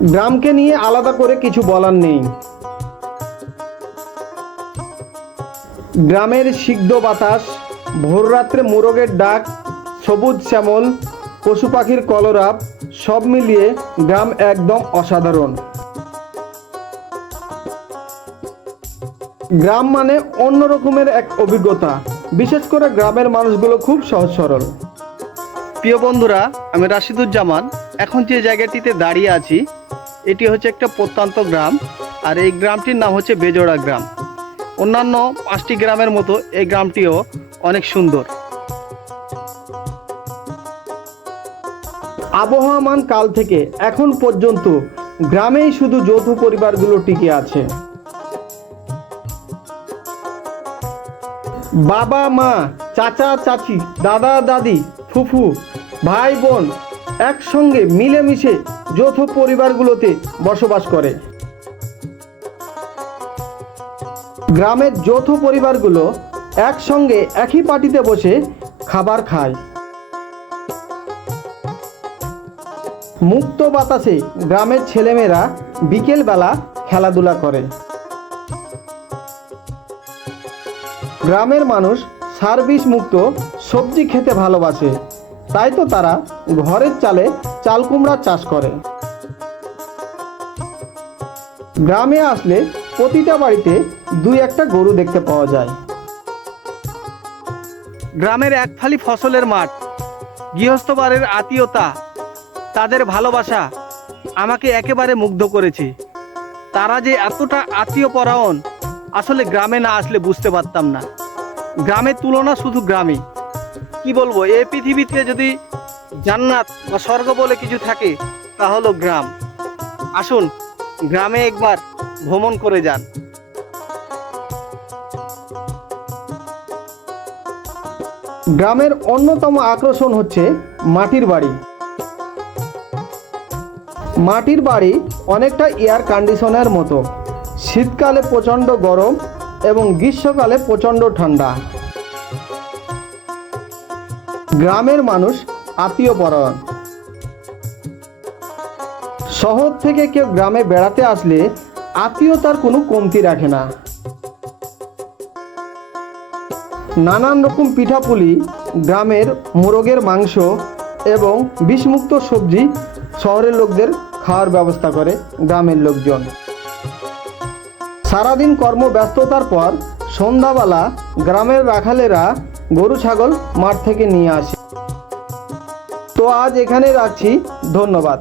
গ্রামকে নিয়ে আলাদা করে কিছু বলার নেই। গ্রামের সিদ্ধ বাতাস ভোররাত্রে মোরগের ডাক, সবুজ শ্যামল, পশু পাখির কলরাব সব মিলিয়ে গ্রাম একদম অসাধারণ। গ্রাম মানে অন্য রকমের এক অভিজ্ঞতা। বিশেষ করে গ্রামের মানুষগুলো খুব সহজ সরল। প্রিয় বন্ধুরা, আমি রাশিদুজ্জামান। এখন যে জায়গাটিতে দাঁড়িয়ে আছি এটি হচ্ছে একটা প্রত্যন্ত গ্রাম, আর এই গ্রামটির নাম হচ্ছে বেজোড়া গ্রাম। অন্যান্য পাঁচটি গ্রামের মতো এই গ্রামটিও অনেক সুন্দর। আবহমান কাল থেকে এখন পর্যন্ত গ্রামেই শুধু যৌথ পরিবারগুলো টিকে আছে। বাবা, মা, চাচা, চাচি, দাদা, দাদি, ফুফু, ভাই, বোন একসঙ্গে মিলেমিশে যৌথ পরিবারগুলোতে বসবাস করে। গ্রামের যৌথ পরিবারগুলো একসঙ্গে একই পার্টিতে বসে খাবার খায়। মুক্ত বাতাসে গ্রামের ছেলেমেয়েরা বিকেলবেলা খেলাধুলা করে। গ্রামের মানুষ সার্ভিস মুক্ত সবজি খেতে ভালোবাসে। তাই তো তারা ঘরের চালে চাল কুমড়া চাষ করে। গ্রামে আসলে প্রতিটা বাড়িতে দুই একটা গরু দেখতে পাওয়া যায়। গ্রামের এক ফালি ফসলের মাঠ। গৃহস্থ বাড়ির আত্মীয়তা, তাদের ভালোবাসা আমাকে একেবারে মুগ্ধ করেছে। তারা যে এতটা আত্মীয় পরায়ণ আসলে গ্রামে না আসলে বুঝতে পারতাম না। গ্রামের তুলনা শুধু গ্রামে। কি বলব এই পৃথিবীতে যদি জান্নাত বা স্বর্গ বলে কিছু থাকে, তা হলো গ্রাম। আসুন, গ্রামে একবার ভ্রমণ করে যান। গ্রামের অন্যতম আকর্ষণ হচ্ছে মাটির বাড়ি। মাটির বাড়ি অনেকটা এয়ার কন্ডিশনের মতো। শীতকালে প্রচণ্ড গরম এবং গ্রীষ্মকালে প্রচণ্ড ঠান্ডা। গ্রামের মানুষ আত্মীয় পরায়ণ। শহর থেকে কেউ গ্রামে বেড়াতে আসলে আত্মীয়তার কোনো কমতি রাখে না। নানান রকম পিঠাপুলি, গ্রামের মোরগের মাংস এবং বিষমুক্ত সবজি শহরের লোকদের খাওয়ার ব্যবস্থা করে গ্রামের লোকজন। সারাদিন কর্মব্যস্ততার পর সন্ধ্যাবেলা গ্রামের রাখালেরা গরু ছাগল মাঠ থেকে নিয়ে আসে। তো আজ এখানে রাখছি। ধন্যবাদ।